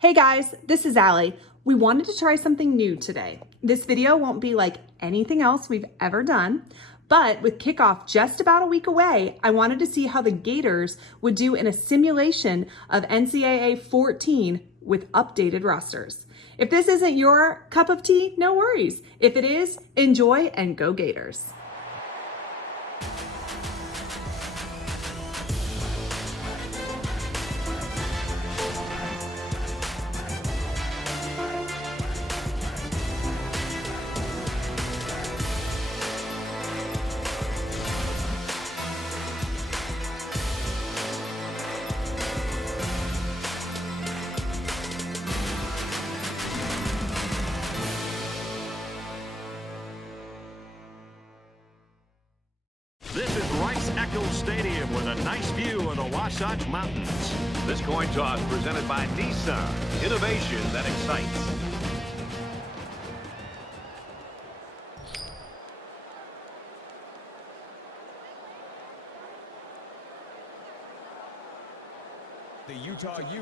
Hey guys, this is Allie. We wanted to try something new today. This video won't be like anything else we've ever done, but with kickoff just about a week away, I wanted to see how the Gators would do in a simulation of NCAA 14 with updated rosters. If this isn't your cup of tea, no worries. If it is, enjoy and go Gators. This is Rice-Eccles Stadium with a nice view of the Wasatch Mountains. This coin toss presented by Nissan. Innovation that excites.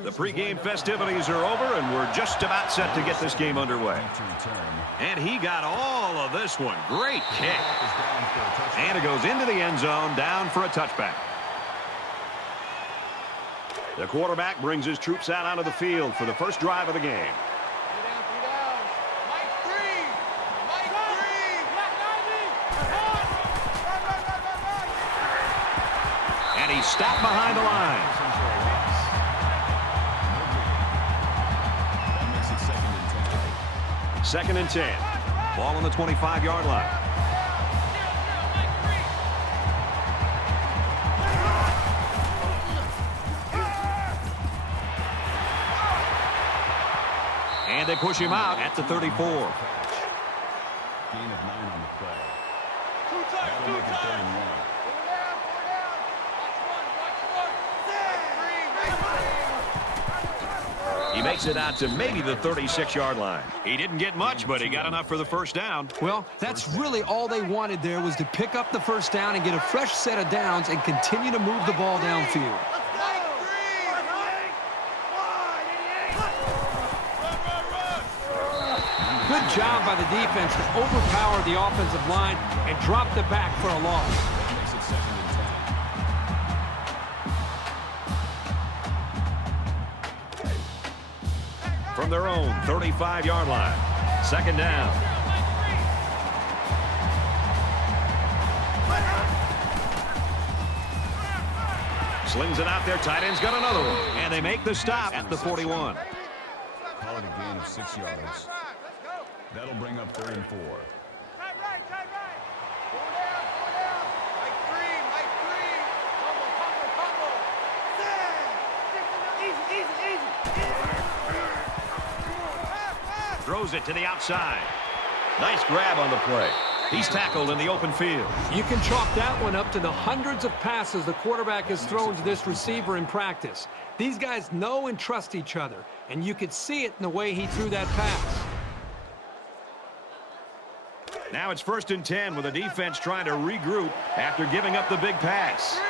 The pregame festivities are over, and we're just about set to get this game underway. And he got all of this one. Great kick. And it goes into the end zone, down for a touchback. The quarterback brings his troops out onto the field for the first drive of the game. And he's stopped behind the line. Second and 10. Ball on the 25-yard line. And they push him out at the 34. Gain of 9 on the play. That'll make it 31. He makes it out to maybe the 36-yard line. He didn't get much, but he got enough for the first down. Well, that's really all they wanted there, was to pick up the first down and get a fresh set of downs and continue to move the ball downfield. Good job by the defense to overpower the offensive line and drop the back for a loss. Makes it 2nd and 10. From their own 35-yard line. Second down. Slings it out there. Tight end's got another one. And they make the stop at the 41. Call it a gain of 6 yards. That'll bring up 3rd and 4. Throws it to the outside. Nice grab on the play. He's tackled in the open field. You can chalk that one up to the hundreds of passes the quarterback has thrown to this receiver in practice. These guys know and trust each other, and you could see it in the way he threw that pass. Now it's 1st and 10 with the defense trying to regroup after giving up the big pass.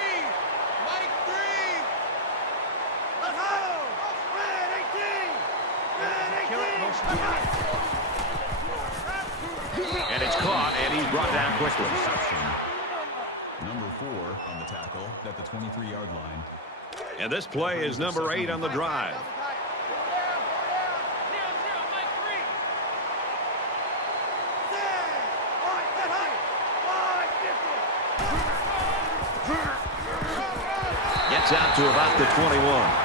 And it's caught, and he's brought down quickly. Number 4 on the tackle at the 23-yard line. And this play is number 8 on the drive. Gets out to about the 21.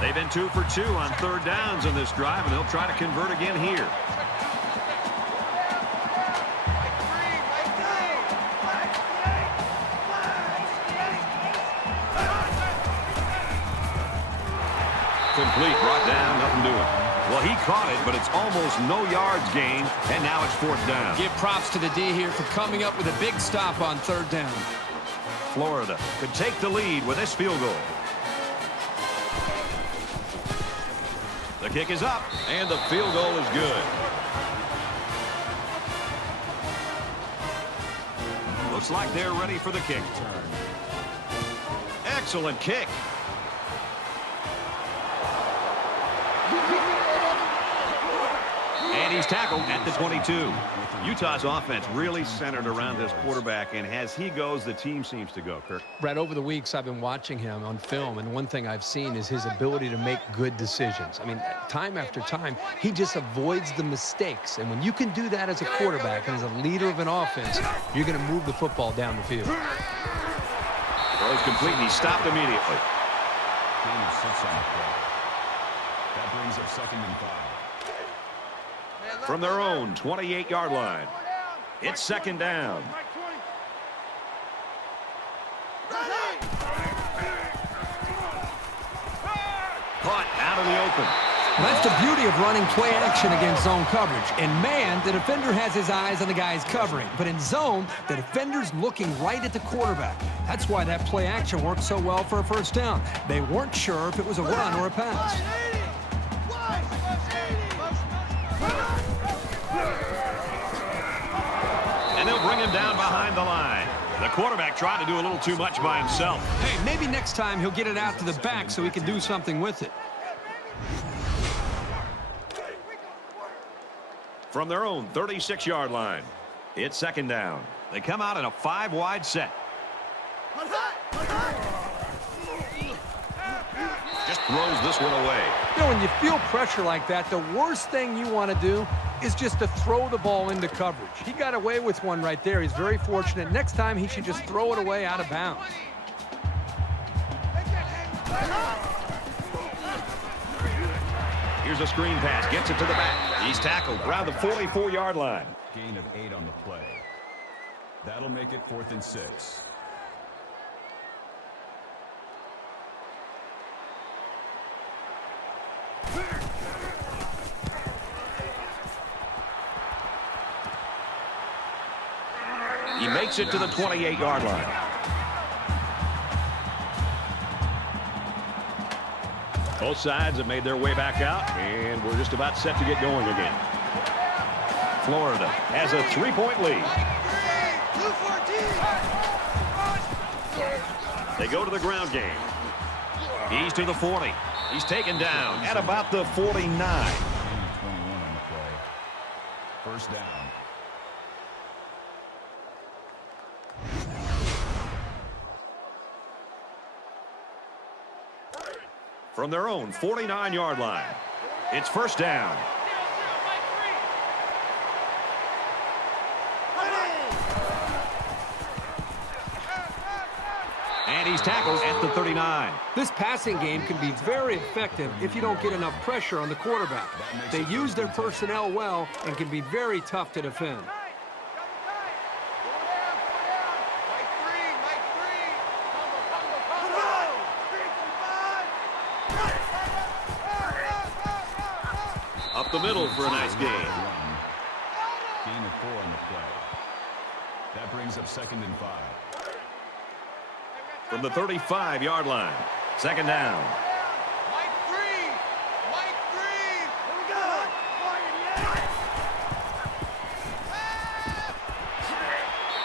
They've been 2 for 2 on 3rd downs in this drive, and they'll try to convert again here. Complete, brought down, nothing doing. Well, he caught it, but it's almost no yards gained, and now it's 4th down. Give props to the D here for coming up with a big stop on 3rd down. Florida could take the lead with this field goal. The kick is up, and the field goal is good. Looks like they're ready for the kick. Excellent kick. And he's tackled at the 22. Utah's offense really centered around this quarterback, and as he goes, the team seems to go, Kirk. Brett, over the weeks, I've been watching him on film, and one thing I've seen is his ability to make good decisions. I mean, time after time, he just avoids the mistakes. And when you can do that as a quarterback and as a leader of an offense, you're going to move the football down the field. Throws complete, and he stopped immediately. Gain of 6 on the play. That brings up 2nd and 5. From their own 28-yard line, it's 2nd down. Caught out in the open. That's the beauty of running play action against zone coverage. In man, the defender has his eyes on the guy's covering. But in zone, the defender's looking right at the quarterback. That's why that play action worked so well for a first down. They weren't sure if it was a run or a pass. And they'll bring him down behind the line. The quarterback tried to do a little too much by himself. Hey, maybe next time he'll get it out to the back so he can do something with it. From their own 36-yard line, it's 2nd down. They come out in a 5-wide set. Just throws this one away. You know, when you feel pressure like that, the worst thing you want to do is just to throw the ball into coverage. He got away with one right there. He's very fortunate. Next time, he should just throw it away out of bounds. Here's a screen pass. Gets it to the back. He's tackled around the 44-yard line. Gain of 8 on the play. That'll make it 4th and 6. He makes it to the 28-yard line. Both sides have made their way back out, and we're just about set to get going again. Florida has a 3-point lead. They go to the ground game. He's to the 40. He's taken down at about the 49. 21 on the play. First down. From their own 49-yard line, it's 1st down. And he's tackled at the 39. This passing game can be very effective if you don't get enough pressure on the quarterback. They use their personnel well and can be very tough to defend. Up the middle for a nice gain. Gain of 4 on the play. That brings up 2nd and 5. From the 35-yard line, 2nd down.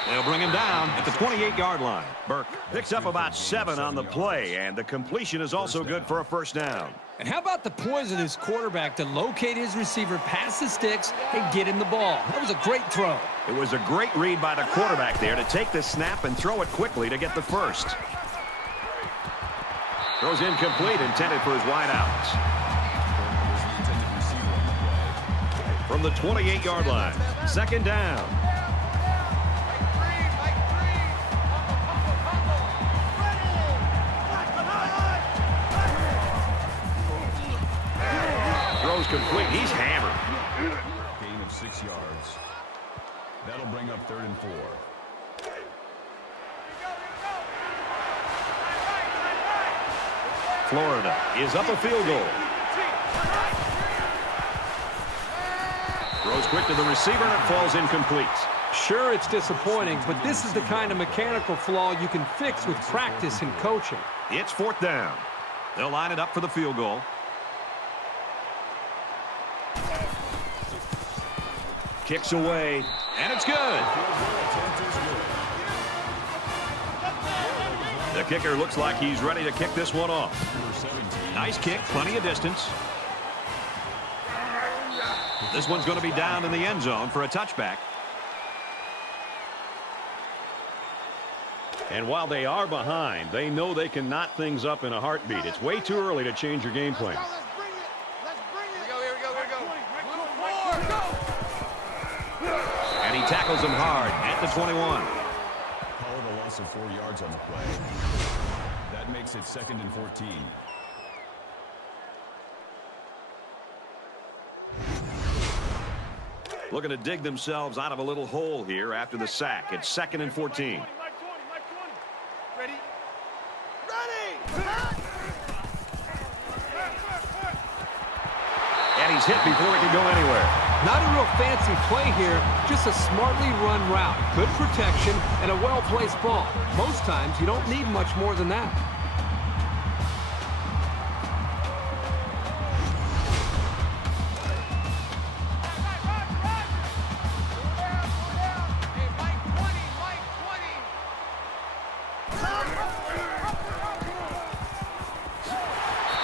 They'll bring him down at the 28-yard line. Burke picks up about 7 on the play, and the completion is also good for a 1st down. And how about the poise of this quarterback to locate his receiver, pass the sticks, and get him the ball? That was a great throw. It was a great read by the quarterback there to take the snap and throw it quickly to get the first. Throws incomplete, intended for his wideouts. From the 28-yard line, 2nd down. Throws complete. He's hammered. Gain of 6 yards. That'll bring up 3rd and 4. Florida is up a field goal. Throws quick to the receiver, and it falls incomplete. Sure, it's disappointing, but this is the kind of mechanical flaw you can fix with practice and coaching. It's 4th down. They'll line it up for the field goal. Kicks away, and it's good. The The kicker looks like he's ready to kick this one off. Nice kick, plenty of distance. This one's going to be down in the end zone for a touchback. And while they are behind, they know they can knot things up in a heartbeat. It's way too early to change your game plan. And he tackles him hard at the 21. Call it a loss of 4 yards on the play. That makes it 2nd and 14. Looking to dig themselves out of a little hole here after the sack. It's 2nd and 14. Ready? And he's hit before he can go anywhere. Not a real fancy play here, just a smartly run route. Good protection and a well-placed ball. Most times, you don't need much more than that.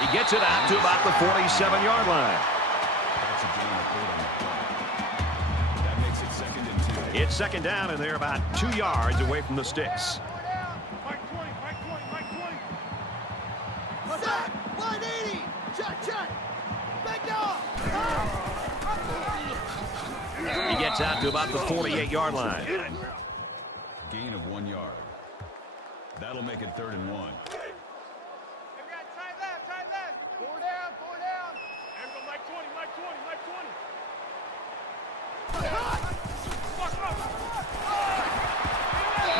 He gets it out to about the 47-yard line. That's a gain of 8 on the play. That makes it 2nd and 2. It's 2nd down, and they're about 2 yards away from the sticks. Mike 20. Set! 180! Check! Back down! He gets out to about the 48-yard line. Gain of 1 yard. That'll make it 3rd and 1. Tight left! 4 down! There we go, Mike 20!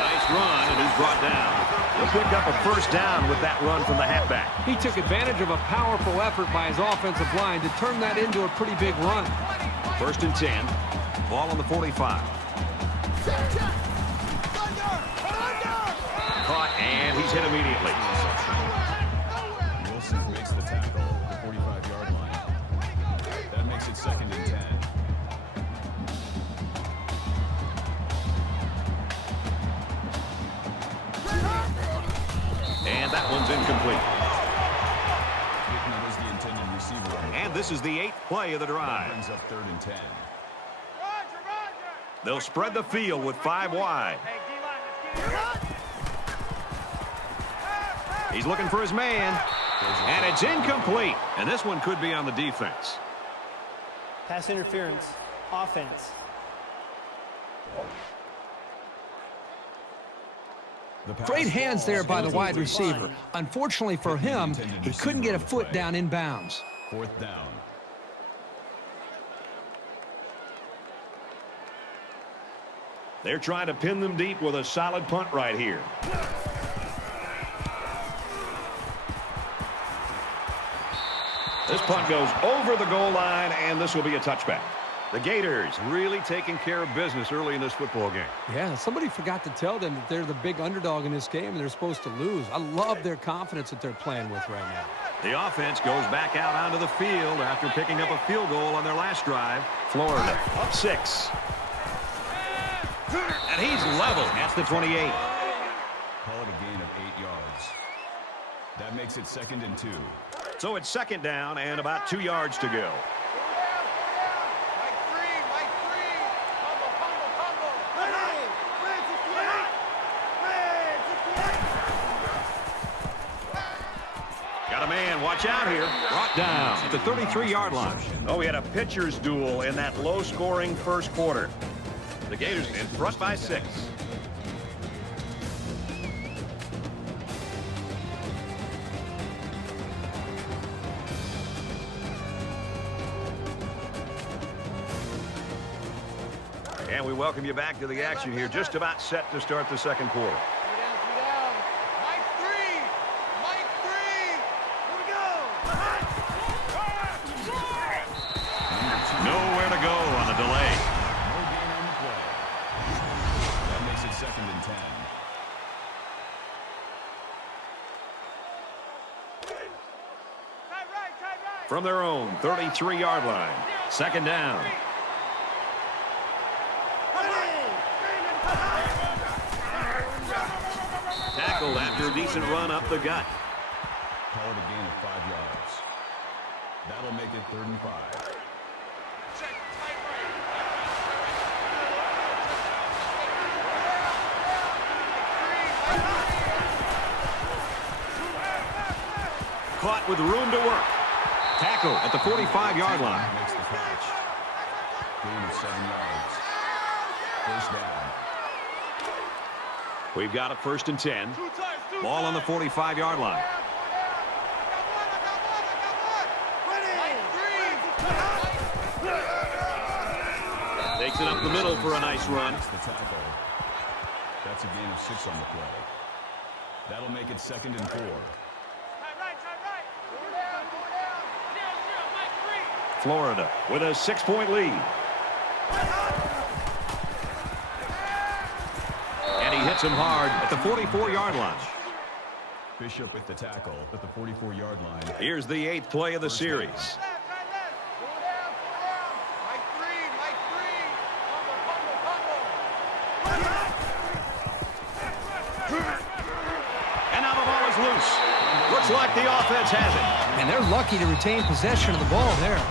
Nice run, and he's brought down. He'll pick up a 1st down with that run from the halfback. He took advantage of a powerful effort by his offensive line to turn that into a pretty big run. 1st and 10. Ball on the 45. Thunder! Caught, and he's hit immediately. Wilson makes the tackle at the 45-yard line. That makes it 2nd and 10. And that one's incomplete. Hickman was the intended receiver on the And this is the 8th play of the That drive. brings up 3rd and 10. They'll spread the field with 5 wide. He's looking for his man, and it's incomplete. And this one could be on the defense. Pass interference, offense. Great hands there by the wide receiver. Unfortunately for him, he couldn't get a foot down in bounds. 4th down. They're trying to pin them deep with a solid punt right here. This punt goes over the goal line, and this will be a touchback. The Gators really taking care of business early in this football game. Yeah, somebody forgot to tell them that they're the big underdog in this game and they're supposed to lose. I love their confidence that they're playing with right now. The offense goes back out onto the field after picking up a field goal on their last drive. Florida up 6. And he's level at the 28. Call it a gain of 8 yards. That makes it 2nd and 2. So it's 2nd down and about 2 yards to go. Got a man, watch out here. Brought down at the 33-yard line. Oh, we had a pitcher's duel in that low-scoring first quarter. The Gators in front by 6. And we welcome you back to the action here. Just about set to start the second quarter. Mike 3! Here we go! Nowhere to go on the delay. No gain on the play. That makes it 2nd and 10. From their own 33-yard line. 2nd down. Tackled after decent run up the gut. Call it a gain of 5 yards. That'll make it 3rd and 5. Caught with room to work. Tackle at the 45-yard line. Makes the catch. Gain of 7 yards. First down. We've got a 1st and 10. Ball on the 45-yard line. Takes it up the middle for a nice run. That's the tackle. That's a gain of 6 on the play. That'll make it 2nd and 4. Florida with a 6-point lead. And he hits him hard at the 44-yard line. Bishop with the tackle at the 44-yard line. Here's the 8th play of the series. And now the ball is loose. Looks like the offense has it. And they're lucky to retain possession of the ball there.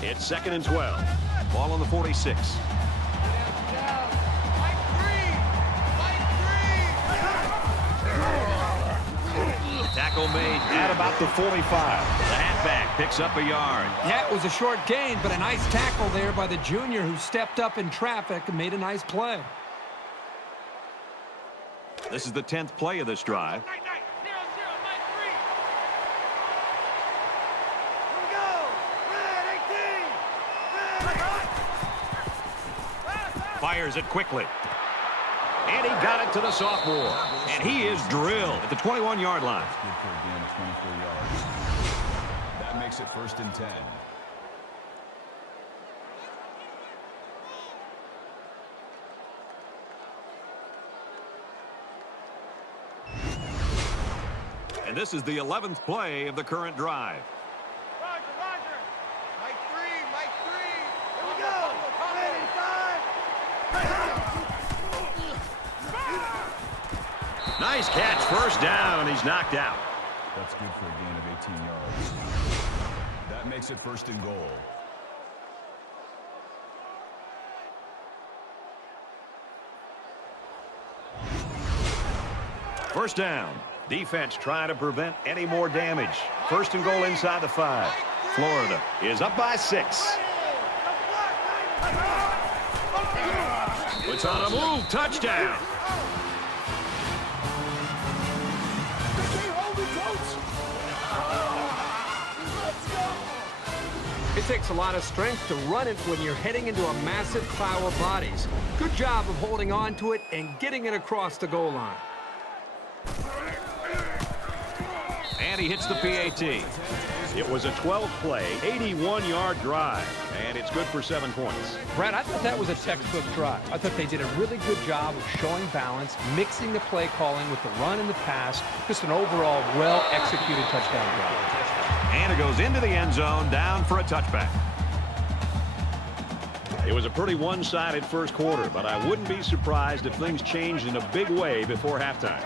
It's 2nd and 12. Ball on the 46. Tackle made at about the 45. The halfback picks up a yard. Yeah, it was a short gain, but a nice tackle there by the junior who stepped up in traffic and made a nice play. This is the 10th play of this drive. Fires it quickly. And he got it to the sophomore. And he is drilled at the 21-yard line. That's good for a gain of 24 yards. That makes it 1st and 10. And this is the 11th play of the current drive. Nice catch, 1st down, and he's knocked out. That's good for a gain of 18 yards. That makes it 1st and goal. First down. Defense trying to prevent any more damage. 1st and goal inside the 5. Florida is up by 6. It's on a move. Touchdown. It takes a lot of strength to run it when you're heading into a massive pile of bodies. Good job of holding on to it and getting it across the goal line. And he hits the PAT. It was a 12-play, 81-yard drive, and it's good for 7 points. Brad, I thought that was a textbook drive. I thought they did a really good job of showing balance, mixing the play calling with the run and the pass. Just an overall well-executed touchdown drive. And it goes into the end zone, down for a touchback. It was a pretty one-sided first quarter, but I wouldn't be surprised if things changed in a big way before halftime.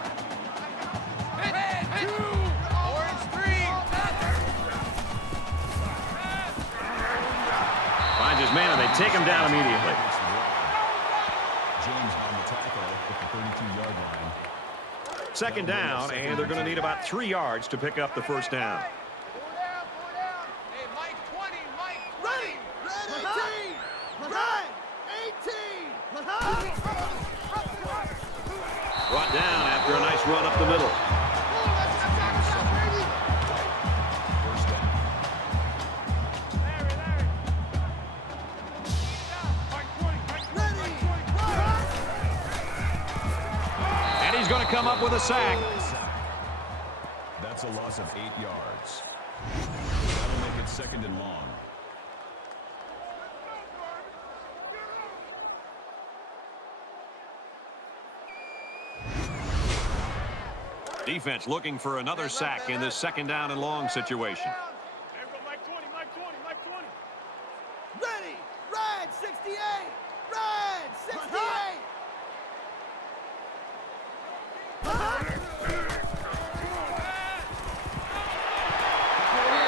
Finds his man, and they take him down immediately. James on the tackle at the 32-yard line. 2nd down, and they're going to need about 3 yards to pick up the 1st down. Brought down after a nice run up the middle. First down. And he's going to come up with a sack. That's a loss of 8 yards. That'll make it 2nd and long. Defense looking for another sack in this 2nd down and long situation. Mike 20. Ready! Red 68! Red 68!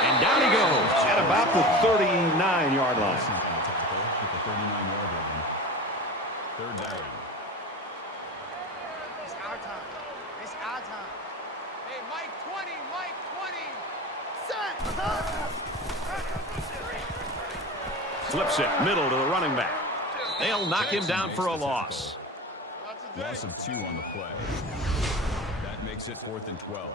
And down he goes at about the 39-yard line. At the 39-yard line. Third down. It's our time. It's our time. Hey, Mike 20, Mike 20. Set. Flips it middle to the running back. They'll knock him down for a loss. Loss of 2 on the play. That makes it 4th and 12.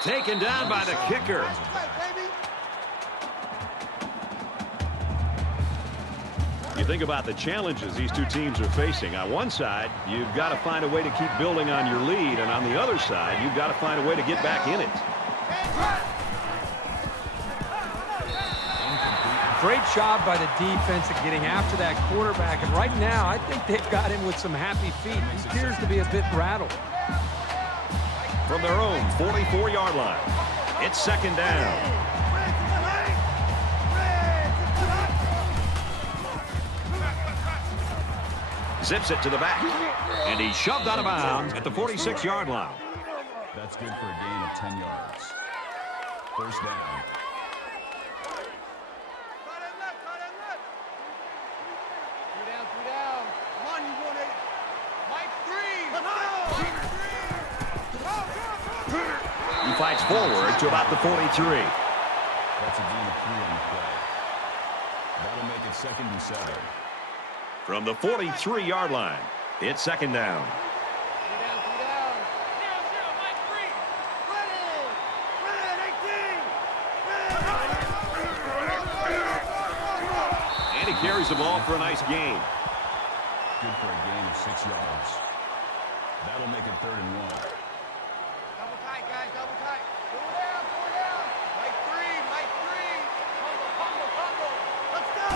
Taken down by the kicker. You think about the challenges these two teams are facing. On one side, you've got to find a way to keep building on your lead, and on the other side, you've got to find a way to get back in it. Great job by the defense at getting after that quarterback. And right now, I think they've got him with some happy feet. He appears to be a bit rattled. From their own 44-yard line, it's 2nd down. Zips it to the back, and he's shoved out of bounds at the 46-yard line. That's good for a gain of 10 yards. First down. Three down. Come on, you want it. Mike 3. He fights forward to about the 43. That's a gain of 3 on the play. That'll make it 2nd and 7. From the 43-yard line, it's 2nd down. Three down. 0-0, Mike 3. And he carries the ball for a nice gain. Good for a gain of 6 yards. That'll make it 3rd and 1. Double tight, guys. Double tight. 4 down. Mike 3. Fumble. Let's go.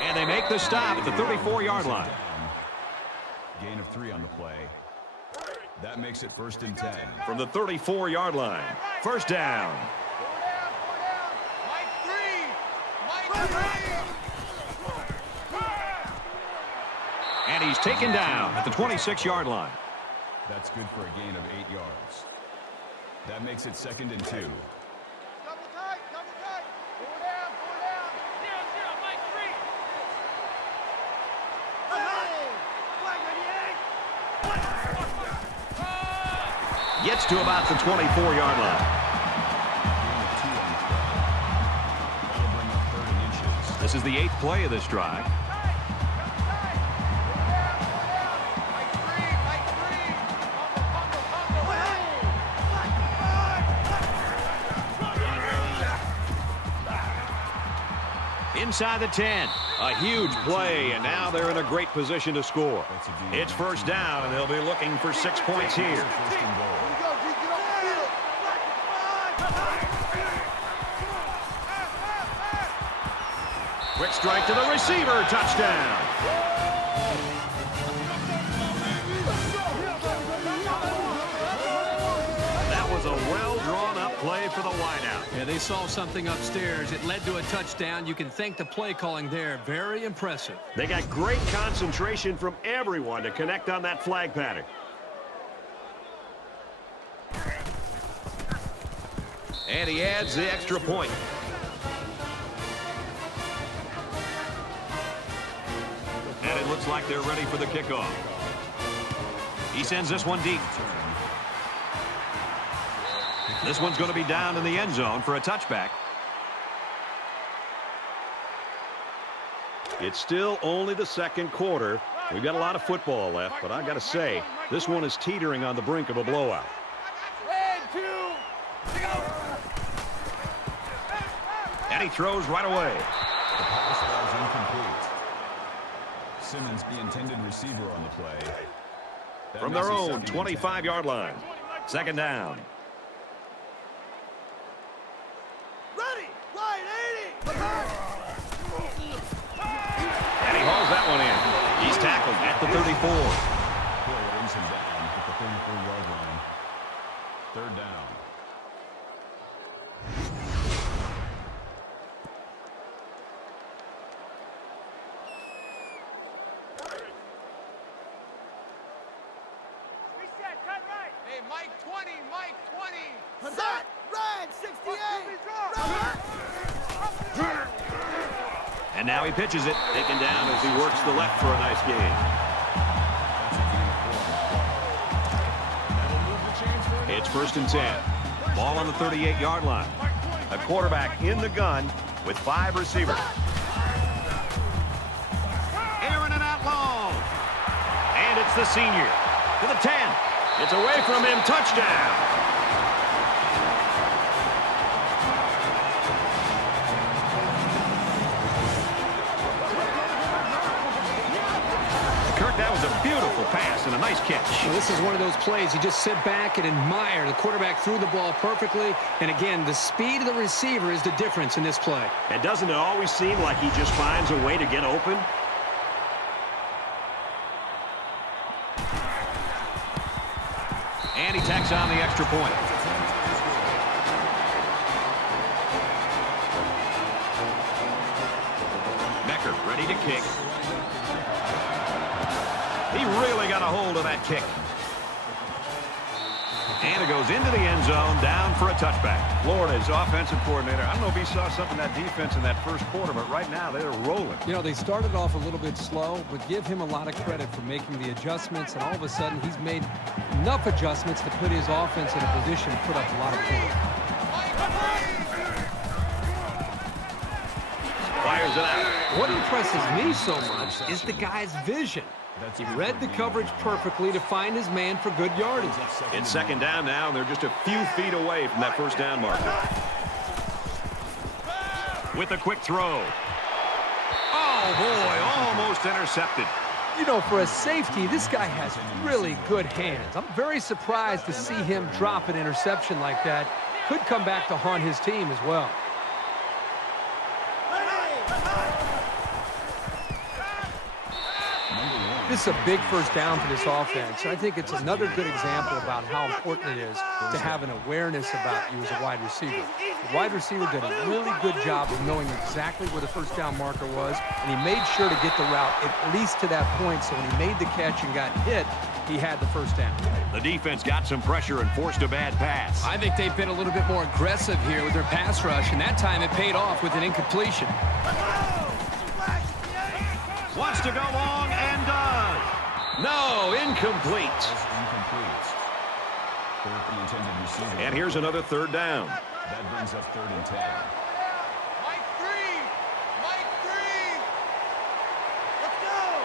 And they make the stop at the 34-yard line. Gain of 3 on the play. That makes it 1st and 10. From the 34-yard line, 1st down. 4 down. Mike 3. And he's taken down at the 26-yard line. That's good for a gain of 8 yards. That makes it 2nd and 2. Double tight. 4 down. 0-0, Mike 3. Gets to about the 24-yard line. Gain of 2 on the play. That'll bring up 3rd and inches. This is the 8th play of this drive. Inside the 10, a huge play, and now they're in a great position to score. It's 1st down, and they'll be looking for 6 points here. 1st and goal. Quick strike to the receiver, touchdown. That was a well-drawn-up play for the wideout. Yeah, they saw something upstairs. It led to a touchdown. You can thank the play calling there. Very impressive. They got great concentration from everyone to connect on that flag pattern. And he adds the extra point. And it looks like they're ready for the kickoff. He sends this one deep. This one's going to be down in the end zone for a touchback. It's still only the 2nd quarter. We've got a lot of football left, but I got to say, this one is teetering on the brink of a blowout. And he throws right away. The pass Simmons, the intended receiver on the play. That From makes their it own 2nd and 10. 25-yard line. Second down. Ready. Line 80. And he hauls that one in. He's tackled at the 34. Hill brings him down at the 34-yard line. Third down. Reset, cut right. Hey, Mike 20, Mike 20. Set. Red 68. Red. And now he pitches it, taken down as he works the left for a nice gain. It's 1st and 10. Ball on the 38-yard line. A quarterback in the gun with 5 receivers. Airing it out long. And it's the senior to the 10. It's away from him. Touchdown. That was a beautiful pass and a nice catch. Well, this is one of those plays you just sit back and admire. The quarterback threw the ball perfectly. And again, the speed of the receiver is the difference in this play. And doesn't it always seem like he just finds a way to get open? And he tacks on the extra point. Becker ready to kick. He really got a hold of that kick. And it goes into the end zone, down for a touchback. Florida's offensive coordinator, I don't know if he saw something in that defense in that first quarter, but right now they're rolling. You know, they started off a little bit slow, but give him a lot of credit for making the adjustments, and all of a sudden he's made enough adjustments to put his offense in a position to put up a lot of points. Fires it out. What impresses me so much is the guy's vision. He read the coverage perfectly to find his man for good yardage. It's second down now, and they're just a few feet away from that first down marker. With a quick throw. Oh, boy, almost intercepted. You know, for a safety, this guy has really good hands. I'm very surprised to see him drop an interception like that. Could come back to haunt his team as well. This is a big first down for this offense. I think it's another good example about how important it is to have an awareness about you as a wide receiver. The wide receiver did a really good job of knowing exactly where the first down marker was, and he made sure to get the route at least to that point, so when he made the catch and got hit, he had the first down. The defense got some pressure and forced a bad pass. I think they've been a little bit more aggressive here with their pass rush, and that time it paid off with an incompletion. Wants to go long and does. No, incomplete. And here's another third down. That brings up 3rd and 10. Mike 3. Mike 3. Let's go.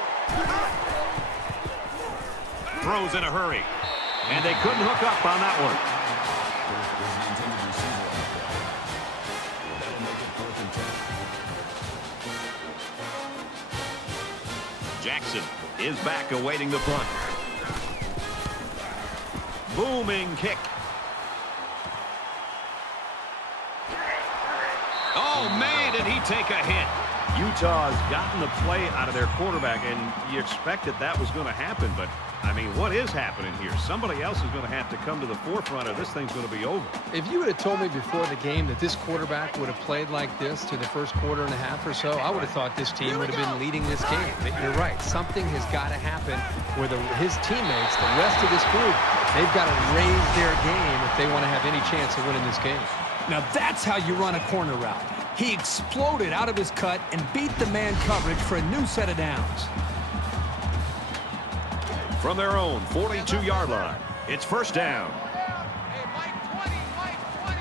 Throws in a hurry. And they couldn't hook up on that one. Was the intended receiver on the play. That'll make it 4th and 10. Jackson is back awaiting the punt. Booming kick. Oh, man, did he take a hit. Utah's gotten the play out of their quarterback, and you expected that was going to happen. But, I mean, what is happening here? Somebody else is going to have to come to the forefront, or this thing's going to be over. If you would have told me before the game that this quarterback would have played like this to the first quarter and a half or so, I would have thought this team would have been leading this game. But you're right. Something has got to happen where his teammates, the rest of this group, they've got to raise their game if they want to have any chance of winning this game. Now that's how you run a corner route. He exploded out of his cut and beat the man coverage for a new set of downs. From their own 42-yard line, it's first down. Hey, Mike 20. Mike 20.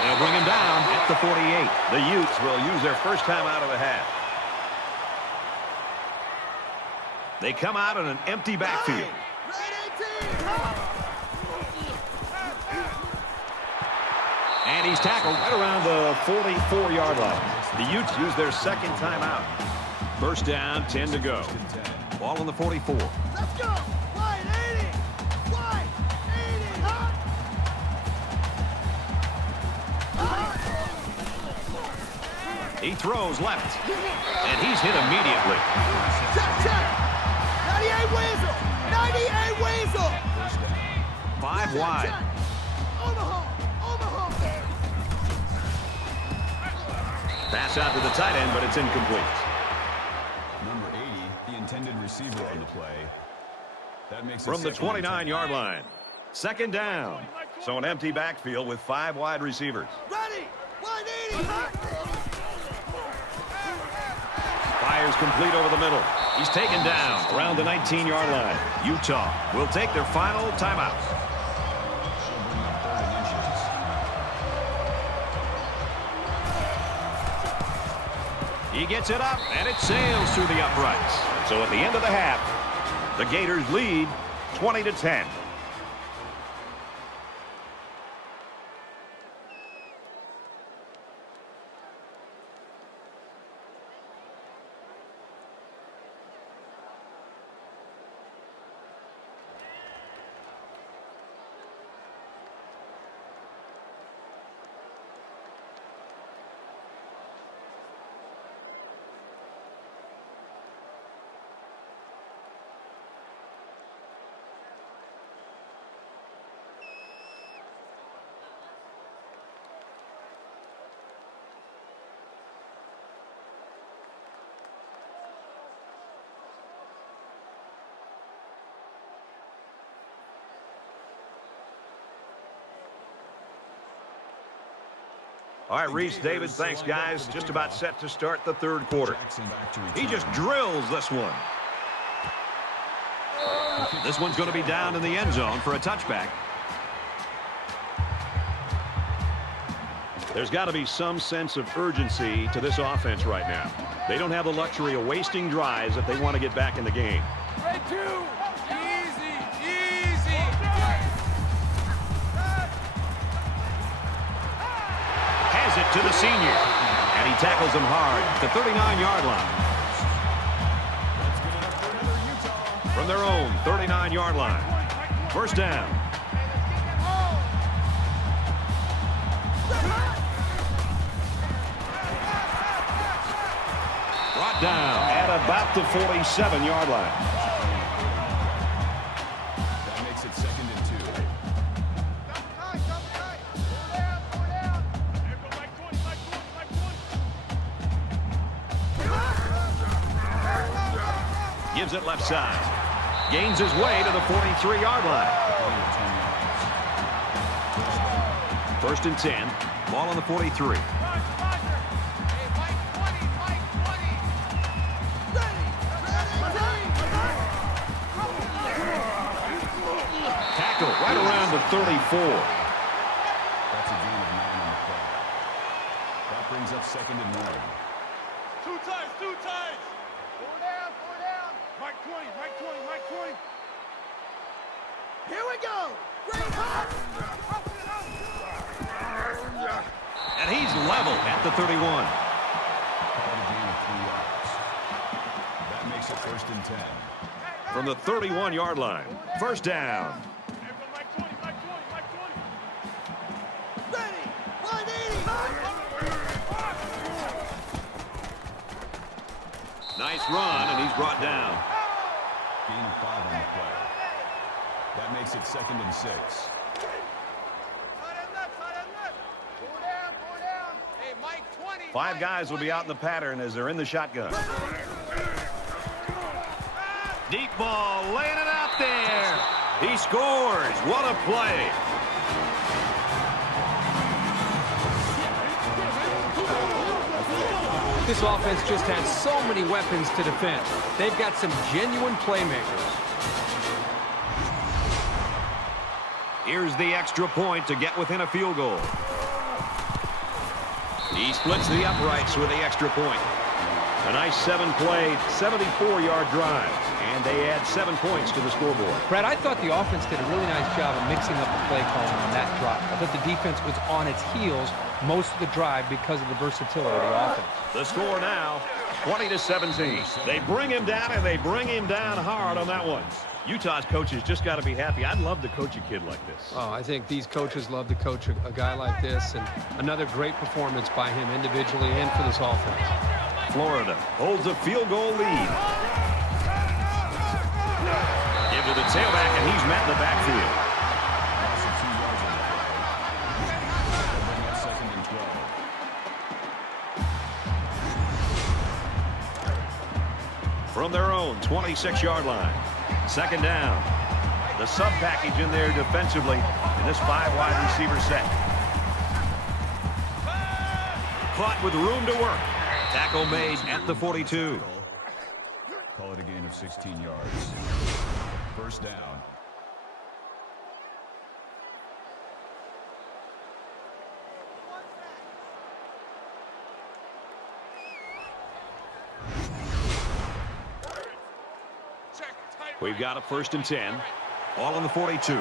They'll bring him down at the 48. The Utes will use their first time out of the half. They come out in an empty backfield. And he's tackled right around the 44-yard line. The Utes use their second timeout. First down, 10 to go. Ball on the 44. Let's go! Wide 80! Wide 80! Hot! He throws left. And he's hit immediately. Check, check! 98 Weasel! 98 Weasel! 5 wide. Check. Omaha! Omaha! Pass out to the tight end, but it's incomplete. Number 80, the intended receiver on the play. That makes it From the second and 29-yard line. Second down. So an empty backfield with 5 wide receivers. Ready! Wide 80! Hot! Fires complete over the middle. He's taken down around the 19-yard line. Utah will take their final timeout. He gets it up, and it sails through the uprights. So at the end of the half, the Gators lead 20-10. All right, Reese, David, thanks, guys. Just about set to start the third quarter. He just drills this one. This one's going to be down in the end zone for a touchback. There's got to be some sense of urgency to this offense right now. They don't have the luxury of wasting drives if they want to get back in the game. Right, 2. Easy, easy. Has it to the senior. And he tackles him hard at the 39-yard line. From their own 39-yard line. First down. Brought down at about the 47-yard line. That makes it second and 2. Gives it left side. Gains his way to the 43-yard line. First and 10. Ball on the 43. Tackle right around the 34. That's a gain of 9 on the play. That brings up second and 1. Two times. Four down. Mike 20, Mike 20, Mike 20. Here we go! Great hot! And he's level at the 31. Called a gain of 3 yards. That makes it first and 10. From the 31-yard line. First down. Mike 20, Mike 20, Mike 20. Ready! Wide 80! Hot! Nice run, and he's brought down. Gain of 5 on the play. That makes it second and 6. Tight end left. Four down. Hey, Mike 20. 5 guys will be out in the pattern as they're in the shotgun. Deep ball, laying it out there. He scores. What a play. This offense just has so many weapons to defend. They've got some genuine playmakers. Here's the extra point to get within a field goal. He splits the uprights with the extra point. A nice 7-play, 74-yard drive. And they add 7 points to the scoreboard. Brad, I thought the offense did a really nice job of mixing up the play calling on that drive. I thought the defense was on its heels most of the drive because of the versatility of the offense. The score now, 20-17. They bring him down, and they bring him down hard on that one. Utah's coaches just got to be happy. I'd love to coach a kid like this. Oh, I think these coaches love to coach a guy like this, and another great performance by him individually and for this offense. Florida holds a field goal lead. Give to the tailback, and he's met in the backfield. Second and 12. From their own 26-yard line. Second down. The sub package in there defensively in this 5-wide receiver set. Caught with room to work. Tackle made at the 42. Call it a gain of 16 yards. First down. We've got a 1st and 10. All on the 42.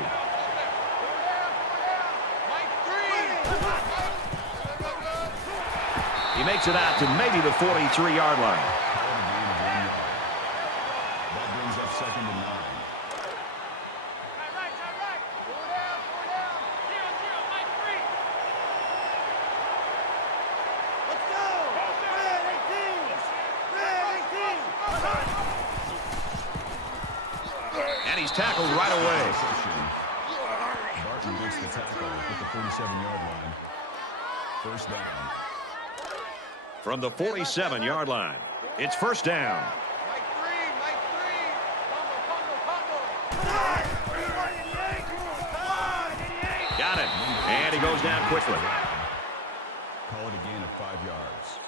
He makes it out to maybe the 43-yard line. That brings up second and 9. Let's go! Red 18! Red 18! And he's tackled right away. Barton makes the tackle at the 47-yard line. First down. From the 47-yard line, it's first down. Mike 3, Mike 3. Got it. And he goes down quickly. Call it a gain of 5 yards.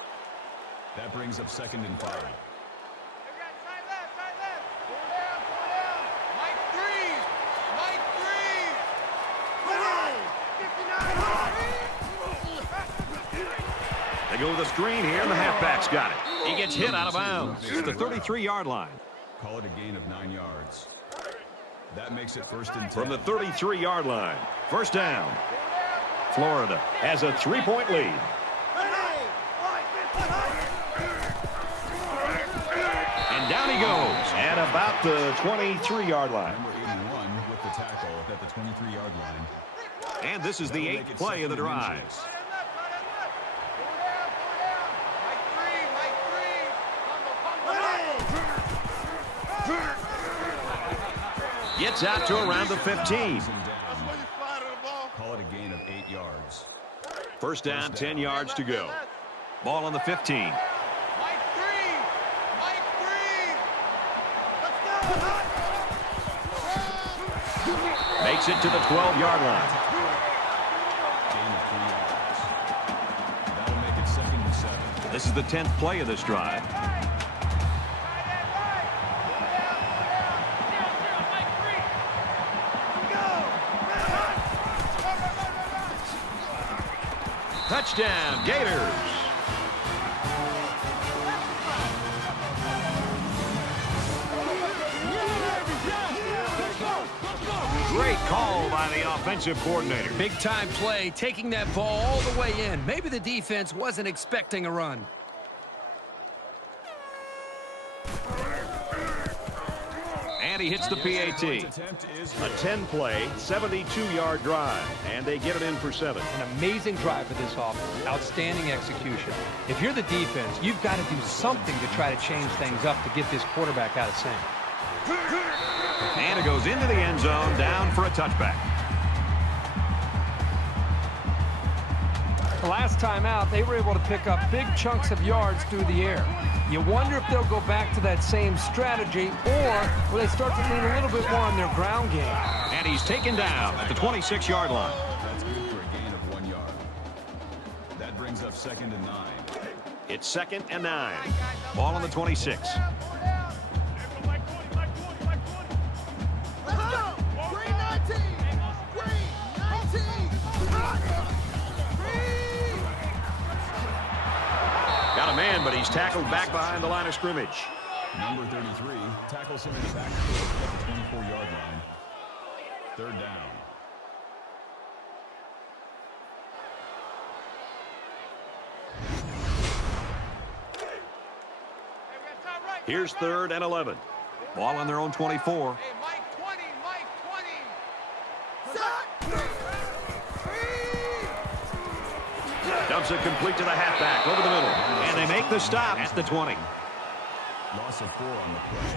That brings up second and 5. Side left, side left. Four down. Mike 3, Mike 3. They go with a screen here, and the halfback's got it. He gets hit out of bounds. It's the 33-yard line. Call it a gain of 9 yards. That makes it first and 10. From the 33-yard line, first down. Florida has a 3-point lead. And down he goes at about the 23-yard line. Number 81 with the tackle at the 23-yard line. And this is the 8th play of the drive. Gets out to around the 15. Call it a gain of 8 yards. First down, 10 yards to go. Ball on the 15. Mike 3, Mike 3. Makes it to the 12-yard line. Gain of 3 yards. That'll make it second and 7. This is the 10th play of this drive. Touchdown, Gators. Great call by the offensive coordinator. Big time play, taking that ball all the way in. Maybe the defense wasn't expecting a run. And he hits the PAT. A 10-play, 72-yard drive. And they get it in for 7. An amazing drive for this offense. Outstanding execution. If you're the defense, you've got to do something to try to change things up to get this quarterback out of sync. And it goes into the end zone, down for a touchback. The last time out, they were able to pick up big chunks of yards through the air. You wonder if they'll go back to that same strategy, or will they start to lean a little bit more on their ground game? And he's taken down at the 26-yard line. That's good for a gain of 1 yard. That brings up second and 9. It's second and 9. Ball on the 26. man, but he's tackled back behind the line of scrimmage. Number 33 tackles him in the backfield at the 24-yard line. Third down. Here's 3rd and 11. Ball on their own 24. Hey, Mike 20, Mike 20. Dumps it complete to the halfback over the middle. And they make the stop at the 20. Loss of 4 on the play.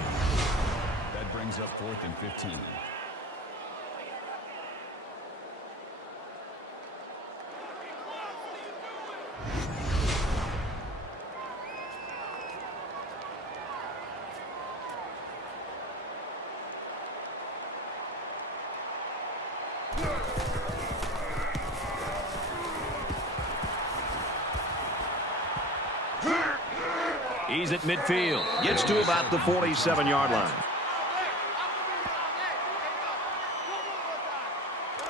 That brings up 4th and 15. He's at midfield. Gets to about the 47-yard line.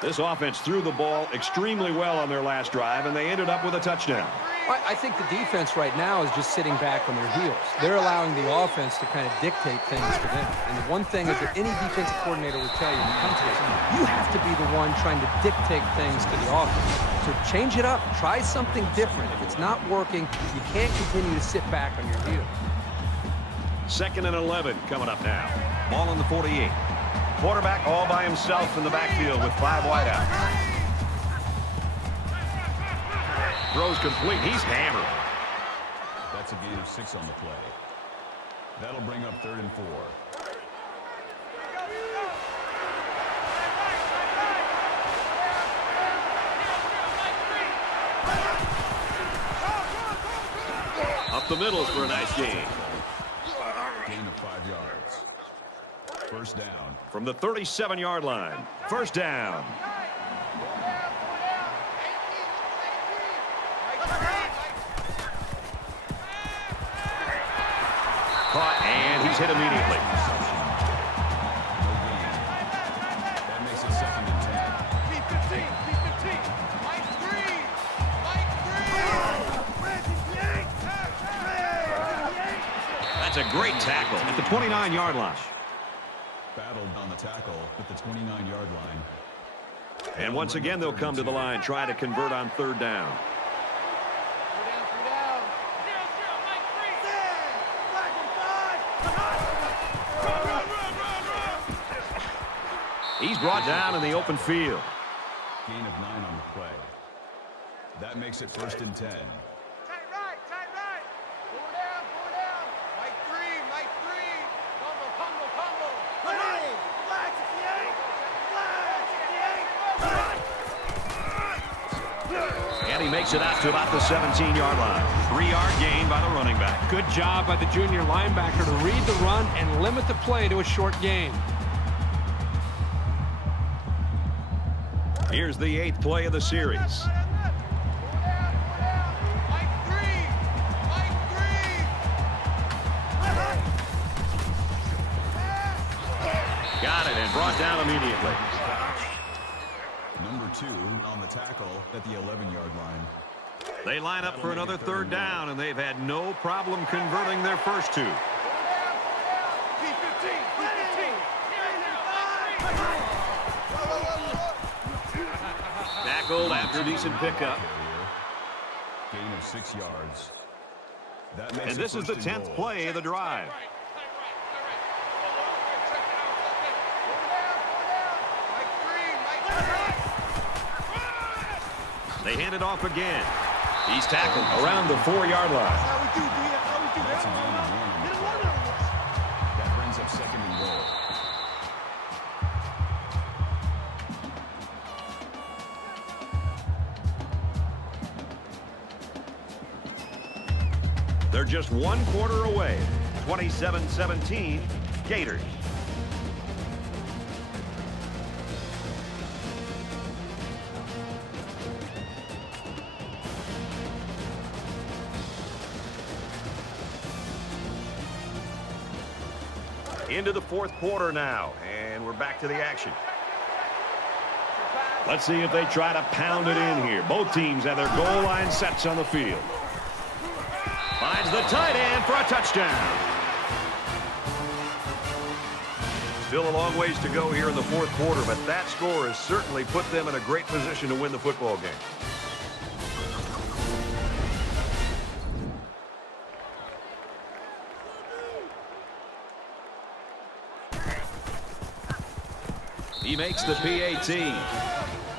This offense threw the ball extremely well on their last drive, and they ended up with a touchdown. I think the defense right now is just sitting back on their heels. They're allowing the offense to kind of dictate things to them. And the one thing is that any defensive coordinator will tell you, when you come to this, you have to be the one trying to dictate things to the offense. So change it up. Try something different. If it's not working, you can't continue to sit back on your heels. 2nd and 11 coming up now. Ball on the 48. Quarterback all by himself in the backfield with 5 wideouts. Throws complete. He's hammered. That's a gain of 6 on the play. That'll bring up 3rd and 4. Up the middle for a nice gain. Gain of 5 yards. First down. From the 37-yard line. First down. Caught, and he's hit immediately. No gain. That makes it 2nd and 10. That's a great tackle at the 29-yard line. Battled on the tackle at the 29-yard line. And once again, they'll come to the line, try to convert on 3rd down. He's brought down in the open field. Gain of 9 on the play. That makes it 1st and 10. Tight right, tight right. Pull down, pull down. Mike 3, Mike 3. Combo, combo, combo. Flag 68! And he makes it out to about the 17-yard line. 3-yard gain by the running back. Good job by the junior linebacker to read the run and limit the play to a short gain. Here's the 8th play of the series. Mike 3, Mike 3. Got it and brought down immediately. Number 2 on the tackle at the 11-yard line. They line up for another 3rd down, and they've had no problem converting their first 2. Tackled after a decent pickup. Gain of 6 yards. That makes And this is the 10th play of the drive. They hand it off again. He's tackled around the 4-yard line. That's a gain of 1 on the play. That brings up 2nd and goal. They're just 1 quarter away. 27-17, Gators. Into the 4th quarter now, and we're back to the action. Let's see if they try to pound it in here. Both teams have their goal line sets on the field. Finds the tight end for a touchdown. Still a long ways to go here in the fourth quarter, but that score has certainly put them in a great position to win the football game. He makes the PAT.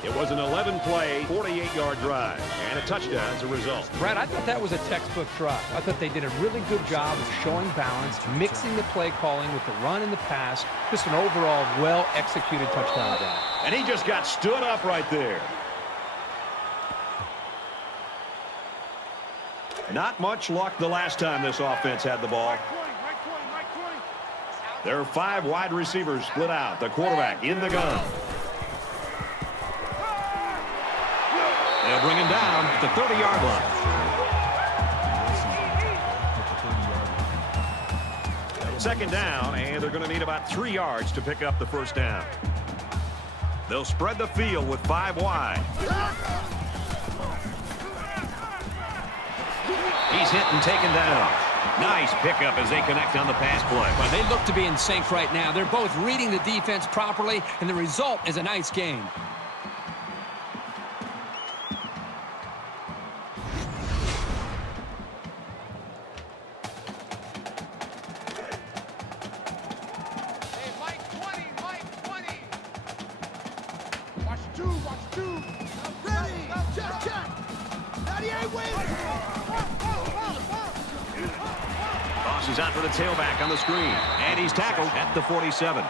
It was an 11-play, 48-yard drive, and a touchdown as a result. Brad, I thought that was a textbook drive. I thought they did a really good job of showing balance, mixing the play calling with the run and the pass. Just an overall well-executed touchdown drive. And he just got stood up right there. Not much luck the last time this offense had the ball. There are 5 wide receivers split out. The quarterback in the gun. They'll bring him down at the 30-yard line. Second down, and they're going to need about 3 yards to pick up the first down. They'll spread the field with 5 wide. He's hit and taken down. Nice pickup as they connect on the pass play. Well, they look to be in sync right now. They're both reading the defense properly, and the result is a nice game. Is out for the tailback on the screen, and he's tackled at the 47.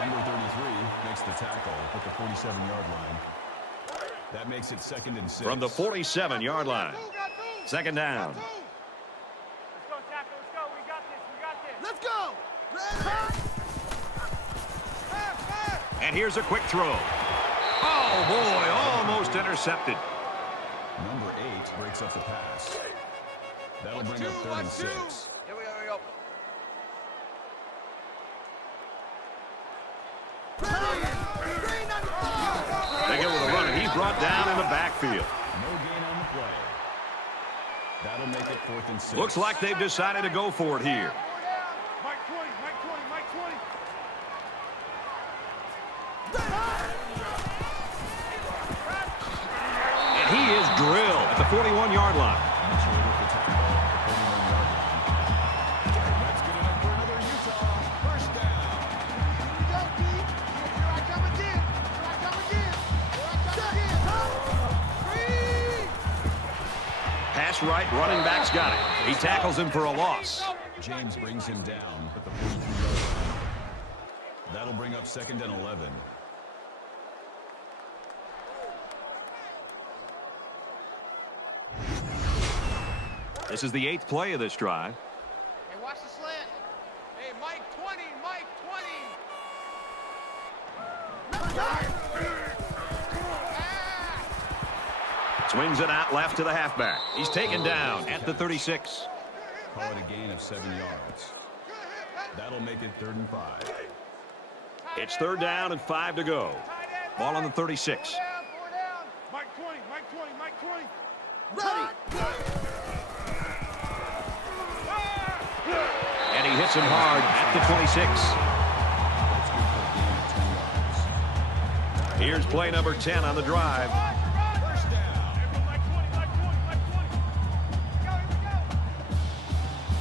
Number 33 makes the tackle at the 47-yard line. That makes it 2nd and 6. From the 47-yard line. Second down. Let's go, tackle. Let's go. We got this. We got this. Let's go. And here's a quick throw. Oh, boy, almost intercepted. Number 8 breaks up the pass. That'll bring up 3rd and 6. Here we go. Here we go. They go with a run, and he's brought down in the backfield. No gain on the play. That'll make it 4th and 6. Looks like they've decided to go for it here. Mike 20, Mike 20, Mike 20. And he is drilled at the 41-yard line. That's good enough for another Utah first down. Here I come again. Here I come again. Pass right, running back's got it. He tackles him for a loss. James brings him down at the 43-yard line. That'll bring up 2nd and 11. This is the 8th play of this drive. Hey, watch the slant. Hey, Mike 20, Mike 20. Swings it out left to the halfback. He's taken down at the 36. Call it a gain of 7 yards. That'll make it 3rd and 5. It's 3rd down and 5 to go. Ball on the 36. Four down. Mike 20, Mike 20, Mike 20. And he hits him hard at the 26. Here's play number 10 on the drive. First down. Mike 20, Mike 20, Mike 20.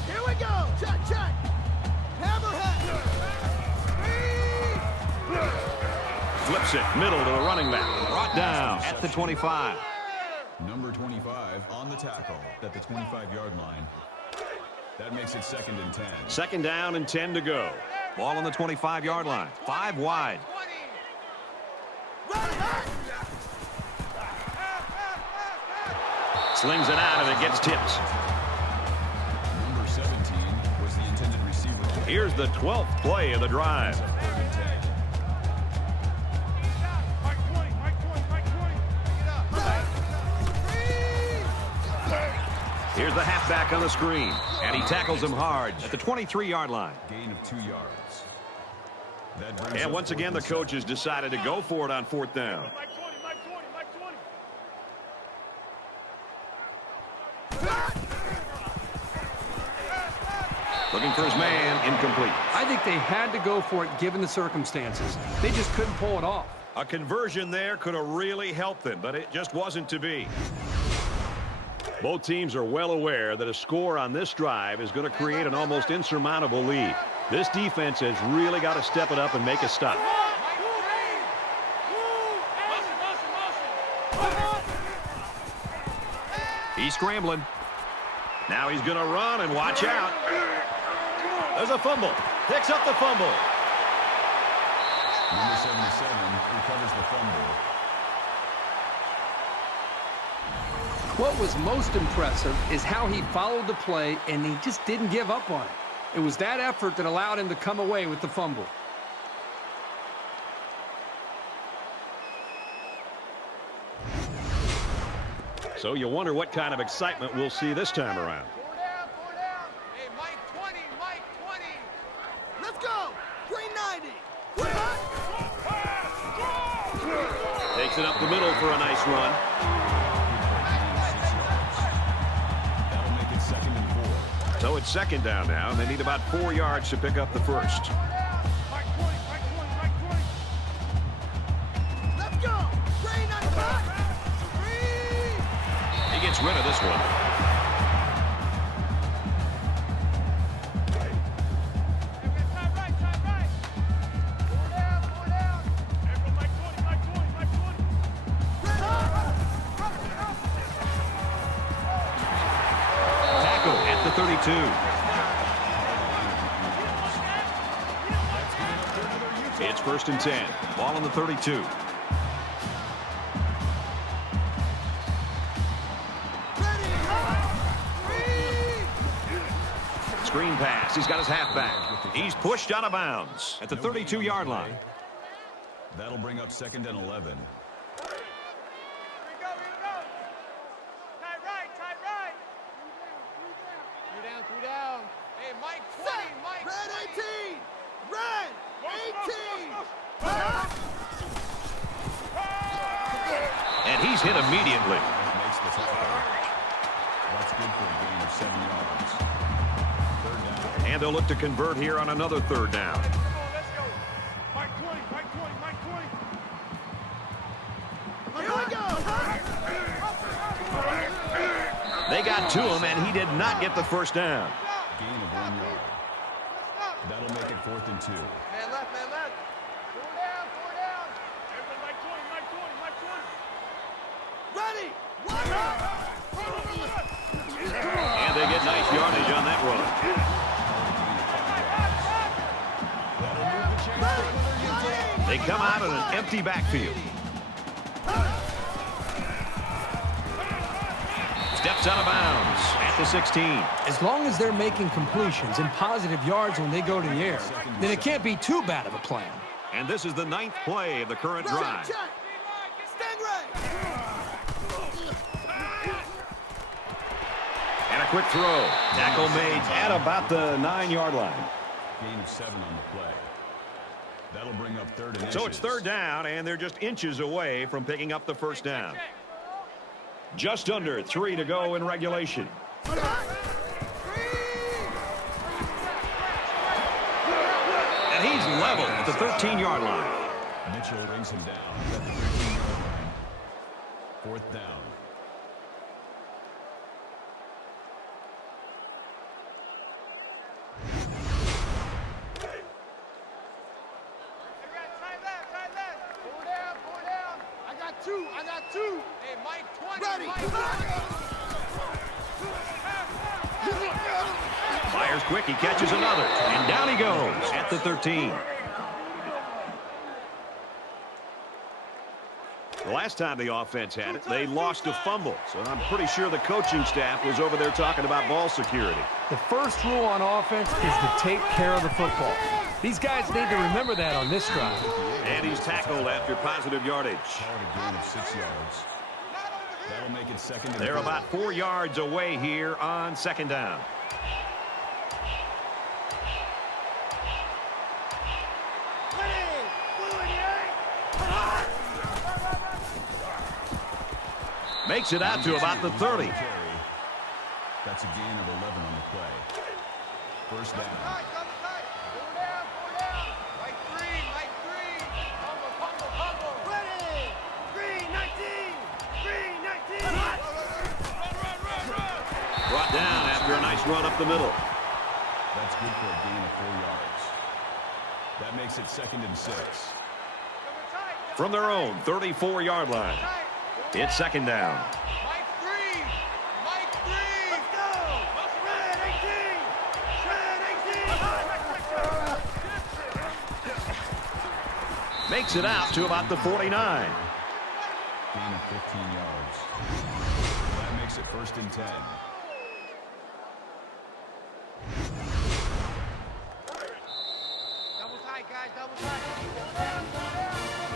Here we go. Check, check. Hammerhead. Flips it middle to the running back. Brought down at the 25. Number 25 on the tackle at the 25-yard line. That makes it 2nd and 10. 2nd down and 10 to go. Ball on the 25-yard line. 5 wide. Slings it out and it gets tipped. Number 17 was the intended receiver. Here's the 12th play of the drive. 3rd and 10. Mike 20, Mike 20, Mike 20. Here's the halfback on the screen, and he tackles him hard at the 23-yard line. Gain of 2 yards. That brings And up once 4th again, the and 7. coaches decided to go for it on 4th down. Mike 20, Mike 20, Mike 20. Looking for his man, incomplete. I think they had to go for it given the circumstances. They just couldn't pull it off. A conversion there could have really helped them, but it just wasn't to be. Both teams are well aware that a score on this drive is going to create an almost insurmountable lead. This defense has really got to step it up and make a stop. He's scrambling. Now he's going to run and watch out. There's a fumble. Picks up the fumble. Number 77 recovers the fumble. What was most impressive is how he followed the play, and he just didn't give up on it. It was that effort that allowed him to come away with the fumble. So you wonder what kind of excitement we'll see this time around. 4 down, 4 down. Hey, Mike 20, Mike 20. Let's go. Green 90. Takes it up the middle for a nice run. That'll make it 2nd and 4. So it's 2nd down now, and they need about 4 yards to pick up the first. Mike 20, Mike 20, Mike 20. Let's go. Green 95. He gets rid of this one. Time right, time right. 4 down, 4 down. Everyone, Mike 20, Mike 20, Mike 20. Tackle at the 32. It's 1st and 10. Ball on the 32. Screen pass. He's got his halfback. He's pushed out of bounds at the 32-yard line. That'll bring up 2nd and 11. Here we go, here we go. Tight right, tight right. 3 down, 3 down. Hey, Mike 20, Mike 20. Red 18. Red 18. And he's hit immediately. Makes the tackle. That's good for a gain of 7 yards. 3rd down. And they'll look to convert here on another 3rd down. Let's go. Mike 20, Mike 20, Mike 20. Here we go. They got to him, and he did not get the first down. Gain of 1 yard. That'll make it 4th and 2. Man left, man left. 4 down, 4 down. Everyone, Mike 20, Mike 20, Mike 20. Ready. And they get nice yardage on that run. They come out in an empty backfield. Steps out of bounds at the 16. As long as they're making completions and positive yards when they go to the air, then it can't be too bad of a plan. And this is the 9th play of the current drive. Check. Stingray. And a quick throw. Tackle made at about the 9-yard line. Gain of 7 on the play. That'll bring up 3rd and So it's 3rd down, and they're just inches away from picking up the first down. Just under 3 to go in regulation. And he's level at the 13-yard line. Mitchell brings him down at the 13-yard line. 4th down. Tight left, tight left. 4 down, 4 down. I got 2, I got 2. Hey, Mike 20, Ready. Mike 20. Fires quick, he catches another. And down he goes at the 13. The last time the offense had it, they lost a fumble. So I'm pretty sure the coaching staff was over there talking about ball security. The first rule on offense is to take care of the football. These guys need to remember that on this drive. And he's tackled after positive yardage. Call it a gain of 6 yards. That'll make it 2nd and They're 4. about 4 yards away here on 2nd down. Makes it out to about the 30. That's a gain of 11 on the play. First down. Double tight. Four down. Right three. Humble. Ready! 319! 319! Brought down after a nice run up the middle. That's good for a gain of 4 yards. That makes it 2nd and 6. From their own 34-yard line, it's 2nd down. Mike three. Let's go! Red 18! Red 18! Makes it out to about the 49. Gain of 15 yards. That makes it 1st and 10. Double tight, guys. Double tight.